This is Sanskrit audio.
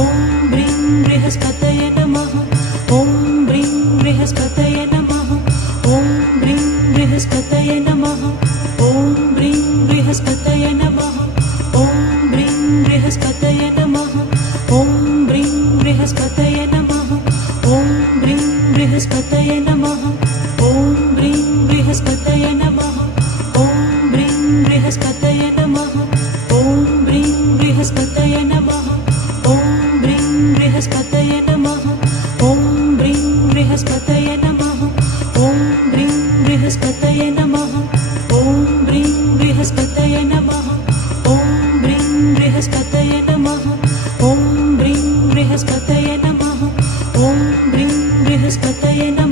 ॐ ब्रीं बृहस्पतये नमः। ॐ ब्रीं बृहस्पतये नमः। ॐ ब्रीं बृहस्पतये नमः। ॐ ब्रीं बृहस्पतये नमः। ॐ ब्रीं बृहस्पतये नमः। ॐ ब्रीं बृहस्पतये नमः। ॐ ब्रीं बृहस्पतये नमः। ॐ ब्रीं बृहस्पतये नमः। ॐ ब्रीं बृहस्पतये नमः। ॐ ब्रीं बृहस्पतये नमः। ॐ ब्रीं बृहस्पतये नमः। ॐ ब्रीं बृहस्पतये नमः। ॐ ब्रीं बृहस्पतये नमः। ॐ ब्रीं बृहस्पतये नमः। ॐ ब्रीं बृहस्पतये नमः। ॐ ब्रीं बृहस्पतये नमः। ॐ ब्रीं बृहस्पतये नमः।